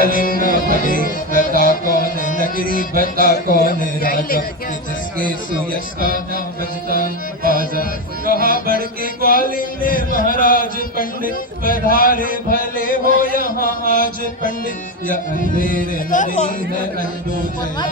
बता कौन नगरी बता कौन राजा जिसके सुयश का ना बजता बाजा। कहा बढ़ के ग्वालिन ने महाराज पंडित पधारे भले हो यहाँ आज पंडित। या अंधेर नगरी है अंडो जया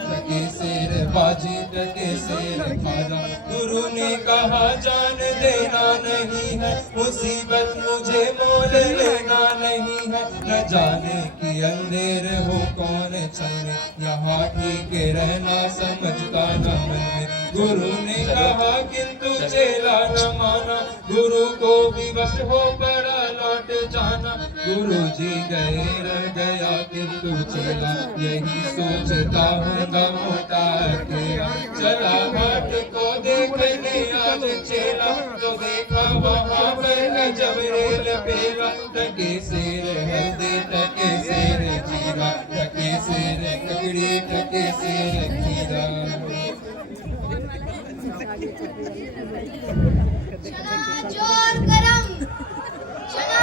टके शेर बाजी टके शेर खाजा। गुरु ने कहा जान देना नहीं है मुसीबत मुझे मोल लेना नहीं है। न जाने की अंधेर हो कौन चलने यहाँ ठीक रहना समझता न मन में। गुरु ने कहा किंतु चेला न माना गुरु को विवश हो पड़ा लौट जाना। गुरु जी गए रह गया किंतु चेला यही सोचता होगा मोटा अकेला। चला हाट को देखने आज चेला तो देखा वहाँ पर जब रेल पेला। टके शेर हल्दे टके शेर जीरा टके शेर ककड़ी टके शेर खीरा। चना जोर गरम चना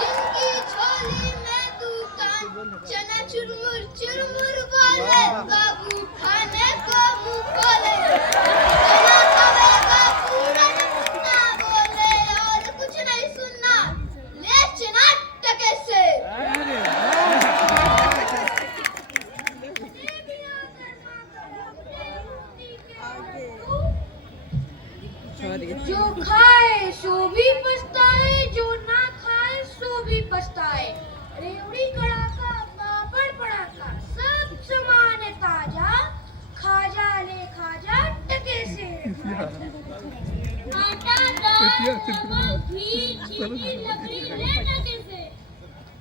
जिनकी झोली में दूकान। चना चुरमुर चुरमुर बोले बाबू खाने को मुंह खोले। चना तवे का पूरन ना बोले और कुछ नहीं सुनना ले चना टके से। जो खाए सो भी पछताए जो ना खाए सो भी पछताए। रेवड़ी कड़ाका पापड़ पड़ाका सब समान है ताजा। खाजा ले खाजा टके से। आटा दाल नमक घी चीनी लकड़ी ले टके से।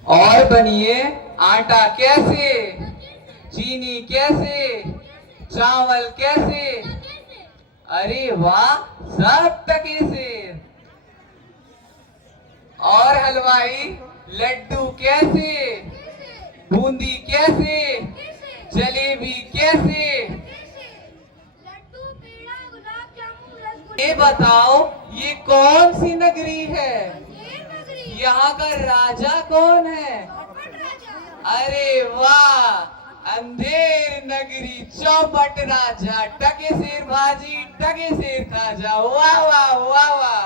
और बनिए आटा कैसे चीनी कैसे चावल कैसे। अरे वाह सब टके से। और हलवाई लड्डू कैसे बूंदी कैसे जलेबी कैसे। लड्डू पेड़ा गुलाब जामुन रसगुल्ला। ये बताओ ये कौन सी नगरी है ये नगरी यहाँ का राजा कौन है। अरे वाह अंधेर नगरी चौपट राजा टके शेर भाजी टके शेर खाजा। वाह वाह वाह वाह।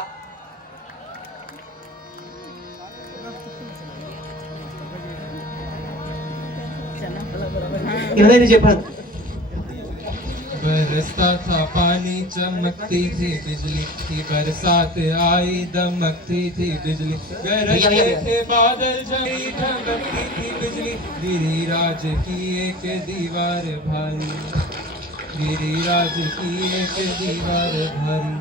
बरसता था पानी चमकती थी बिजली की बरसात आई दमकती थी बिजली। गरजते थे बादल झड़ी धमकती थी बिजली। गिरिराज की एक दीवार भारी गिरिराज की एक दीवार भारी।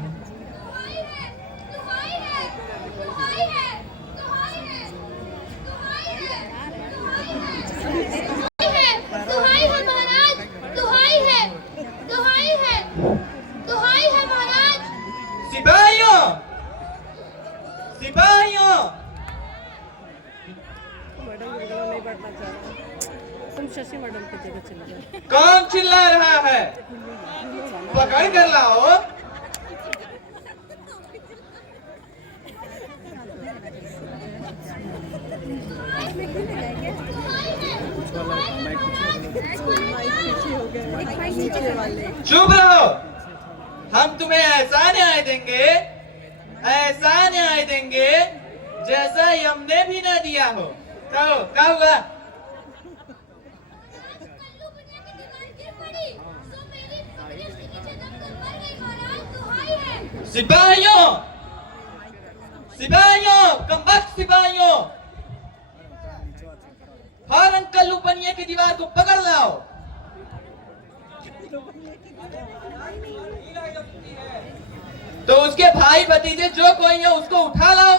सिपाहियों सिपाहियों तुम शशि मैडम की जगह चले जाओ। कौन चिल्ला रहा है पकड़ कर लाओ। चुप रहो। हम तुम्हें ऐसा न्याय देंगे जैसा हमने भी ना दिया हो। कहो क्या हुआ। सिपाहियों सिपाहियों कमबख्त सिपाहियों फौरन कल्लू पनिया की दीवार को पकड़ लाओ। तो उसके भाई भतीजे जो कोई है उसको उठा लाओ।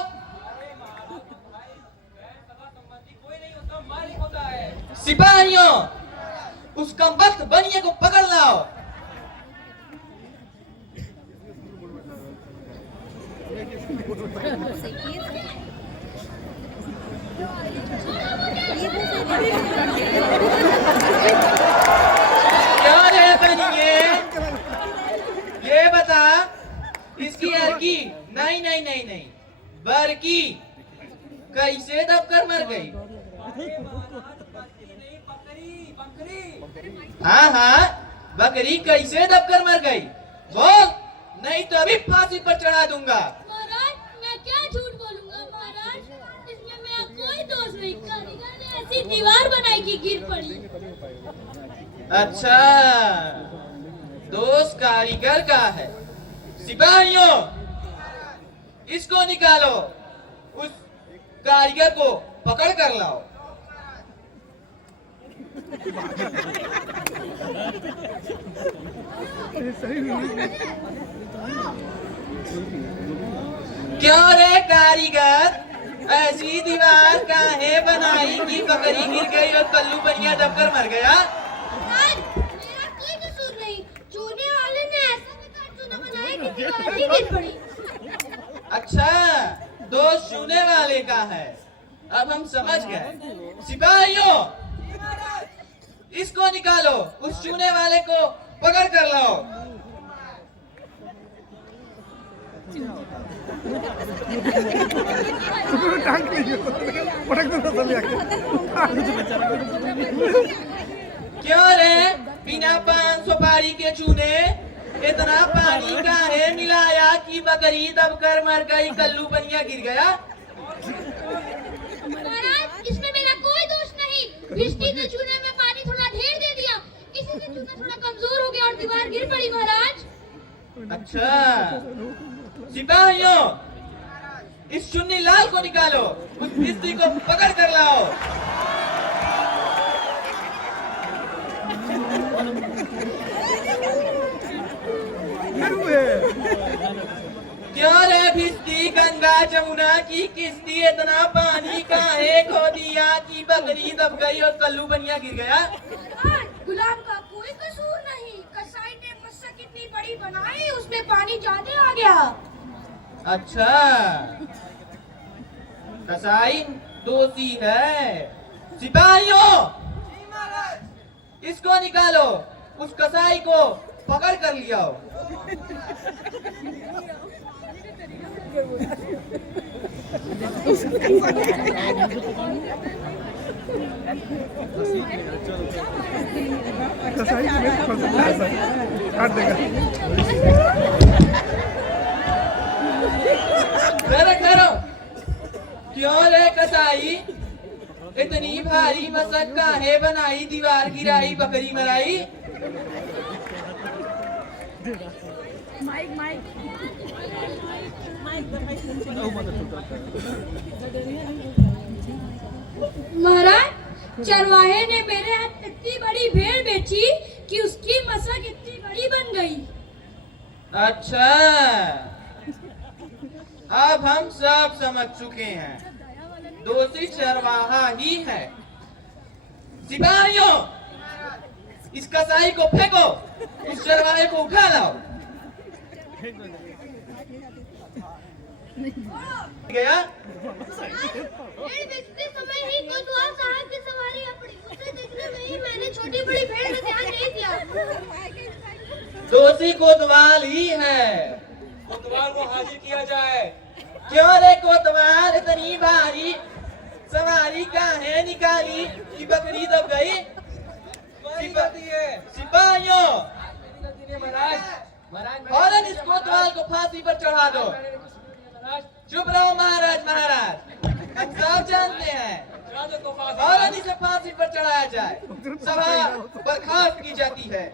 सिपाहियों उस कमबख्त बनिए को पकड़ लाओ। क्या है बनिए ये बता। इसकी अर्की नहीं नहीं नहीं नहीं बरकी कैसे दबकर मर गई? हाँ हाँ, बकरी कैसे दबकर मर गई? बोल, नहीं तो अभी फांसी पर चढ़ा दूंगा। महाराज मैं क्या झूठ बोलूंगा महाराज, इसमें मेरा कोई दोष नहीं। कारीगर ने ऐसी दीवार बनाई कि गिर पड़ी। अच्छा, दोस्त कारीगर का है। सिपाहियों, इसको निकालो, उस कारीगर को पकड़ कर लाओ। क्यों रे कारीगर, ऐसी दीवार काहे बनाई कि बकरी गिर गई और कल्लू बनिया दबकर मर गया? मेरा कोई कसूर नहीं, चूने वाले ने ऐसा बेकार चूना बनाया कि दीवार ही गिर पड़ी। अच्छा, दोष चूने वाले का है, अब हम समझ गए। सिपाहियों, इसको निकालो, उस चूने वाले को पकड़ कर लाओ। क्यों रे, बिना पान सुपारी के चूने इतना पानी काहे मिलाया कि बकरी दबकर मर गई, कल्लू बनिया गिर गया? महाराज इसमें मेरा कोई दोष नहीं, भिष्टी के चूने में पानी थोड़ा ढेर दे दिया, इसी से चूना थोड़ा कमजोर हो गया और दीवार गिर पड़ी महाराज। अच्छा, सिपाहियों, इस चुन्नी लाल को निकालो, उस भिष्टी को पकड़ कर लाओ। क्यों रे भिष्टी, गंगा जमुना की किस्ती इतना पानी काहे खो दिया कि बकरी दब गई और कल्लू बनिया गिर गया? गुलाम का कोई कसूर नहीं, कसाई ने मस्सा कितनी बड़ी बनाई, उसमें पानी ज्यादा आ गया। अच्छा, कसाई दोषी है। सिपाहियों, इसको निकालो, उस कसाई को पकड़ कर लिया। करो, क्यों रे कसाई, इतनी भारी मशक काहे बनाई, दीवार गिराई, बकरी मराई? महाराज चरवाहे ने मेरे हाथ इतनी बड़ी भेड़ बेची कि उसकी मशक इतनी बड़ी बन गई। अच्छा, अब हम सब समझ चुके हैं, दोषी चरवाहा ही है। सिपाहियों, इस कसाई को फेंको, उस चरवाहे को उठा लाओ। गया? भेड़ बेचते समय ही कोतवाल साहब की सवारी आ पड़ी, उसे देखने में ही मैंने छोटी बड़ी भेड़ का ध्यान नहीं दिया। दोषी कोतवाल ही है। कोतवाल को हाजिर किया जाए। क्यों रे कोतवाल, इतनी भारी सवारी काहे निकाली कि बकरी दब गई? सिपाहियों, फौरन इस कोतवाल को फांसी पर चढ़ा दो। चुप रहो महाराज, महाराज हम सब जानते हैं, फौरन इसे फांसी पर चढ़ाया जाए। सभा बर्खास्त की जाती है।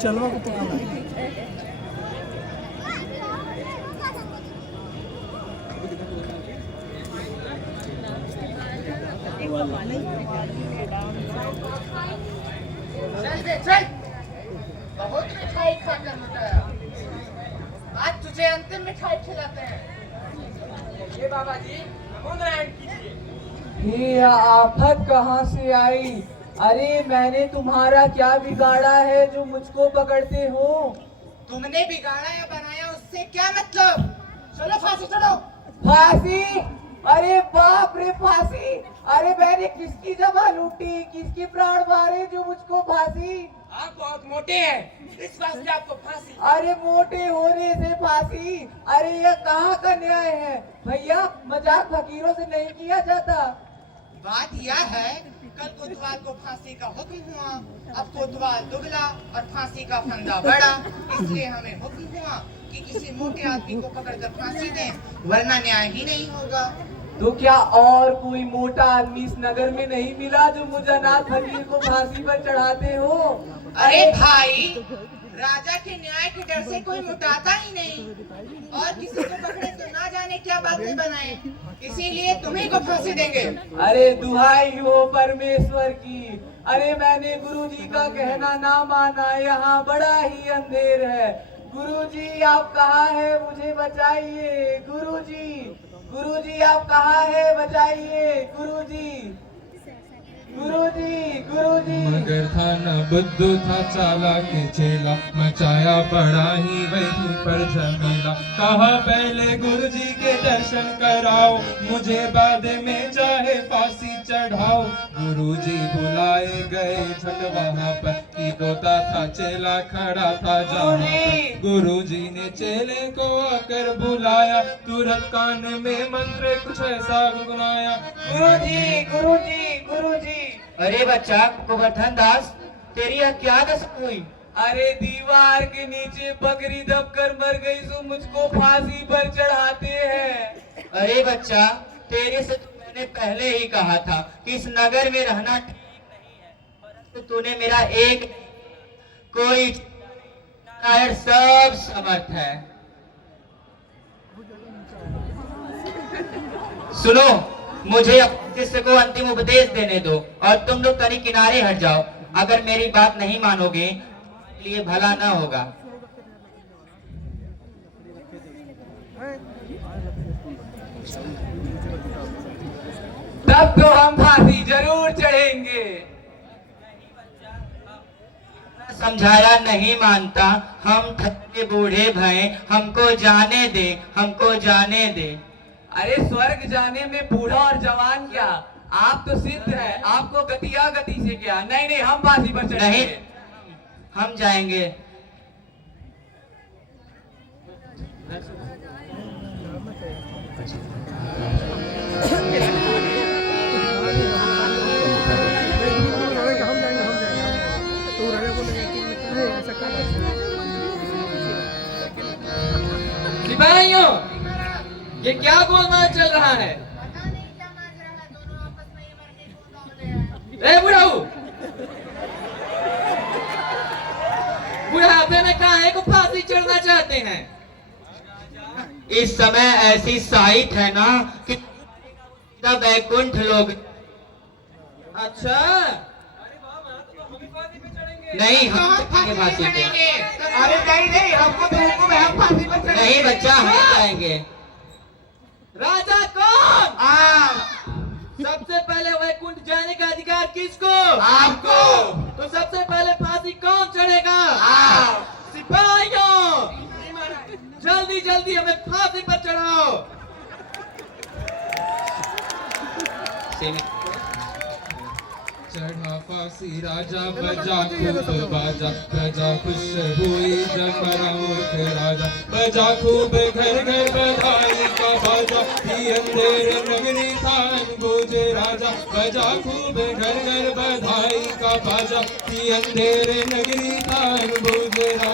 चलवा को पकड़ना। चल, बहुत मिठाई खाकर लुटाया, आज तुझे अंतिम मिठाई खिलाते हैं। ये बाबा जी, ये आफत कहाँ से आई अरे मैंने तुम्हारा क्या बिगाड़ा है जो मुझको पकड़ते हो? तुमने बिगाड़ा या बनाया उससे क्या मतलब? चलो फांसी चढ़ो। फांसी? अरे बाप रे फांसी! अरे मैंने किसकी जबान लूटी, किसकी प्राण मारे जो मुझको फांसी? आप बहुत मोटे हैं, इस वास्ते आपको फांसी। अरे मोटे होने से फांसी? अरे यह कहाँ का न्याय है भैया? मजाक फकीरों से नहीं किया जाता। बात यह है, कल कोतवाल को फांसी का हुक्म हुआ, अब कोतवाल दुबला और फांसी का फंदा बड़ा, इसलिए हमें हुक्म हुआ कि किसी मोटे आदमी को पकड़कर फांसी दें, वरना न्याय ही नहीं होगा। तो क्या और कोई मोटा आदमी इस नगर में नहीं मिला जो मुझ अनाथ फकीर को फांसी पर चढ़ाते हो? अरे भाई, राजा के न्याय के डर से कोई मुटाता ही नहीं, और किसी को पकड़े तो ना जाने क्या बातें बनाए, इसीलिए तुम्हीं को फांसी देंगे। अरे दुहाई हो परमेश्वर की, अरे मैंने गुरुजी का कहना ना माना, यहाँ बड़ा ही अंधेर है। गुरुजी आप कहाँ है? मुझे बचाइए गुरुजी, गुरुजी आप कहाँ है? बचाइए गुरुजी, गुरुजी, गुरुजी। मगर था न बुद्धू था चालाक चेला, मचाया बड़ा ही वहीं पर झमेला। कहा पहले गुरुजी के दर्शन कराओ, मुझे बाद में चाहे फांसी चढ़ाओ। गुरुजी बुलाए गए झट वहाँ पर, की तोता था चेला खड़ा था जहाँ पर। गुरुजी ने चेले को आकर बुलाया, तुरंत कान में मंत्र कुछ ऐसा गुनगुनाया। गुरुजी, गुरुजी, गुरुजी। अरे बच्चा गोवर्धन दास, तेरी यह क्या दशा हुई? अरे दीवार के नीचे बकरी दबकर मर गई तो मुझको फांसी पर चढ़ाते हैं। अरे बच्चा, तेरे से तो मैंने पहले ही कहा था कि इस नगर में रहना ठीक नहीं है, परंतु तूने मेरा एक कोई शायद सब समर्थ है। सुनो, मुझे अपने शिष्य को अंतिम उपदेश देने दो और तुम लोग तनी किनारे हट जाओ। अगर मेरी बात नहीं मानोगे तो लिए भला ना होगा। तब तो हम फांसी जरूर चढ़ेंगे। समझाया नहीं मानता, हम थके बूढ़े भय, हमको जाने दे, हमको जाने दे। अरे स्वर्ग जाने में बूढ़ा और जवान क्या, आप तो सिद्ध है, आपको गतिया गति से क्या। नहीं नहीं, हम फांसी पर चढ़ेंगे। नहीं, हम जाएंगे। सिपाहियों, ये क्या गोलमाल चल रहा है? पता नहीं क्या माजरा है, दोनों आपस में ही मरने को उतावले हैं। ए बुढ़ाऊ, बुढ़ापे में काहे को फांसी चढ़ना चाहते हैं? इस समय ऐसी साइट है ना कि वैकुंठ लोग। अच्छा, नहीं, हम चढ़ेंगे फांसी पे। अरे नहीं नहीं, हमको तो हुक्म है, हम फांसी पर चढ़ेंगे। नहीं बच्चा, हम जाएंगे। राजा कौन? आप। सबसे पहले वैकुंठ जाने का अधिकार किसको? आपको। तो सबसे पहले फांसी कौन चढ़ेगा? आप। सिपाहियों, जल्दी जल्दी हमें फांसी पर चढ़ाओ। चढ़ा फांसी राजा, बजा खूब बाजा, प्रजा खुश हुई जब मरा मूर्ख राजा। बजा खूब घर घर बधाई का बाजा, थी अंधेर नगरी थान बूझे राजा। बजा खूब घर घर बधाई का बाजा, थी अंधेर नगरी थान बूझे राजा।